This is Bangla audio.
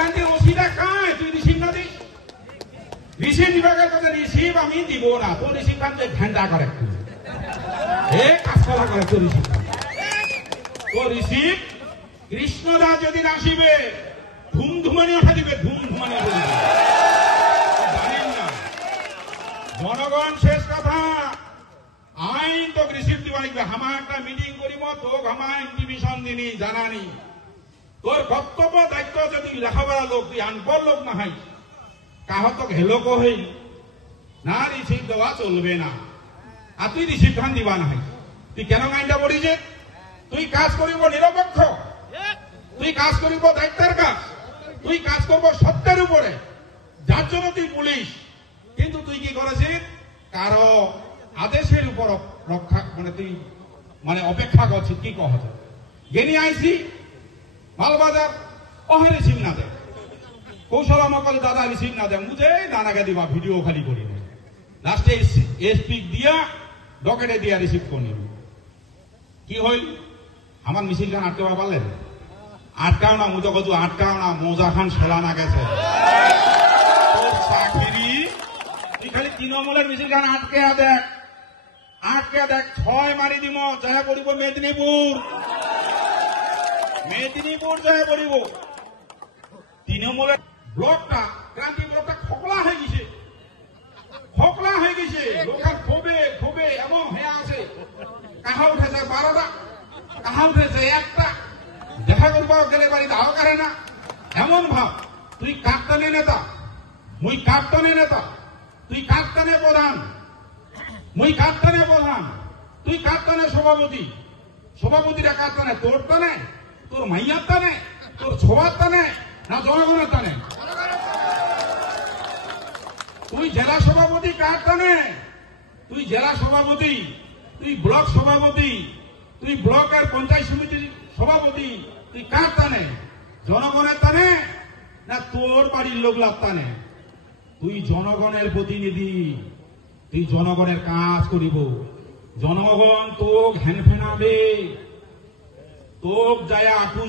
ক্রান্তির ওসিটা কায় তুই রিসিভ না দিস রিসিভ বিভাগের কাছে রিসিভ আমি দিব না তোর রিসিভ খান যে ঘেন্টা করে এ কাজকলা করে তোর রিসিভ তোর রিসিভ কৃষ্ণদা যেদিন আসিবে ধুমধুমানি ওঠা দিবে ধুমধুমানি ওঠা দিবে জানেন না জনগণ শেষ কথা আইন তো রিসিভ দিবা লাগবে হামা একটা মিটিং করিব তোক হামা ইনভিটেশন দিনি জানানি তোর কর্তব্য দায়িত্ব যদি লেখাপড়া লোক তুই আনপড় লোক না হয় কাহতক হেলো কই না রিসিভ দেওয়া চলবে না আর তুই রিসিভ খান দিবা না হয় তুই কেন আইনটা পড়িছে তুই কাজ করিব নিরপেক্ষ তুই কাজ করিব দায়িত্বের কাজ তুই কাজ করব সত্যের উপরে যার জন্য তুই পুলিশ কিন্তু তুই কি করেছিস কারো আদেশের উপর রক্ষা মানে তুই মানে অপেক্ষা করছিস কি কহ গেনি আইসি মালবাজার ওহে রিসিভ না দেয় কৌশল আমাকে দাদা রিসিভ না দেয় মুঝে দানাকে দিবা ভিডিও খালি করি লাস্টে এসপি দিয়া ডকেটে দিয়া রিসিভ করি কি হইল আমার মিছিল খান আটকাবা পারলেন আটকাও না মুজো কচু আটকাও না মোজা খান সেলা না গেছে তুই খালি তৃণমূলের মিছিল খান আটকে দেখ 6 মারি দিব জয়া করিব মেদিনীপুর জয়া করিব তৃণমূলের ব্লকটা ক্রান্তি ব্লকটা খোকলা হয়ে গেছে লোকাল ক্ষোভে এমন হয়ে আছে কাহা উঠেছে 12টা কাহা উঠেছে 1টা দেখা করবো গেলে বাড়ি দাও করে না এমন ভাব তুই কাপ্তানে নেতা মুই কাপ্তানে নেতা তুই কাপ্তানে প্রধান মুই কাপ্তানে প্রধান তুই কাপ্তানে সভাপতিরা কাপ্তানে তোর টানে তোর মাইয়ার টানে তোর ছোয়ার টানে না জনগণের টানে তুই জেলা সভাপতি কার টানে তুই জেলা সভাপতি তুই ব্লক সভাপতি তুই ব্লকের পঞ্চায়েত সমিতির সভাপতি তুই কার টানে জনগণের টানে না তোর বাড়ির লোকলার টানে তুই জনগণের প্রতিনিধি তুই জনগণের কাজ করিব জনগণ তোক হেন ফেনাবে তোক যায় আটু